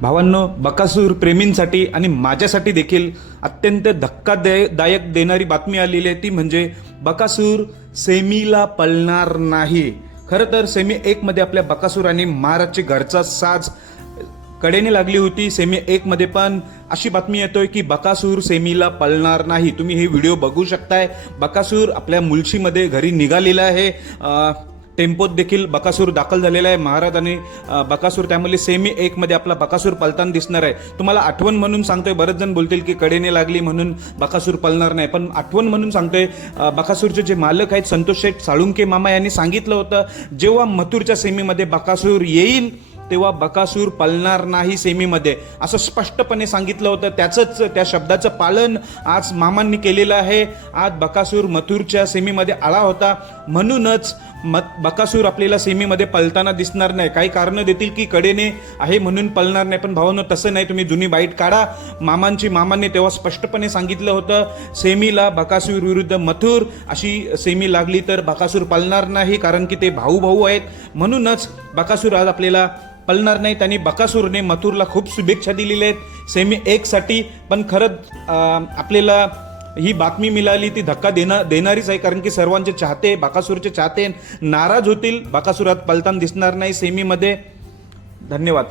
भावांनो, बकासूर प्रेमींसाठी आणि माझ्यासाठी देखील अत्यंत धक्कादायक देणारी बातमी आलेली आहे, ती म्हणजे बकासूर सेमीला पळणार नाही. खरं तर सेमी 1 मध्ये आपल्या बकासूराने महाराजची घरचा साज कडेने लागली होती. सेमी 1 मध्ये पण अशी बातमी येतोय की बकासूर सेमीला पळणार नाही. तुम्ही हे व्हिडिओ बघू शकताय. बकासूर आपल्या मुळशीमध्ये घरी निघालेला आहे. टेम्पोत देखील बकासूर दाखल झालेला आहे. महाराज आणि बकासूर, त्यामुळे सेमी 1 मध्ये आपला बकासूर पळताना दिसणार आहे. तुम्हाला आठवण म्हणून सांगतोय. बरेच जण बोलतील की कडेने लागली म्हणून बकासूर पळणार नाही, पण आठवण म्हणून सांगतोय. बकासूरचे जे मालक आहेत संतोष शेठ साळुंके मामा यांनी सांगितलं होतं, जेव्हा मथुरच्या सेमीमध्ये बकासूर येईल तेव्हा बकासूर पळणार नाही सेमीमध्ये, असं स्पष्टपणे सांगितलं होतं. त्या शब्दाचं पालन आज मामांनी केलेलं आहे. आज बकासूर मथुरच्या सेमीमध्ये आला होता, म्हणूनच बकासूर आपल्याला सेमीमध्ये पळताना दिसणार नाही. काही कारणं देतील की कडेने आहे म्हणून पळणार नाही, पण भावांनो तसं नाही. तुम्ही जुनी बाईट काढा. मामांनी तेव्हा स्पष्टपणे सांगितलं होतं, सेमीला बकासूर विरुद्ध मथुर अशी सेमी लागली तर बकासूर पळणार नाही, कारण की ते भाऊ आहेत. म्हणूनच बकासूर आज आपल्याला पळणार नाही. त्यांनी बकासूरने मथुरला खूप शुभेच्छा दिलेल्या आहेत सेमी 1 साठी. पण खरंच आपल्याला ही बातमी मिळाली ती धक्का देणारीच आहे, कारण की सर्वांचे चाहते, बकासूरचे चाहते नाराज होतील. बकासूरात पळताना दिसणार नाही सेमीमध्ये. धन्यवाद.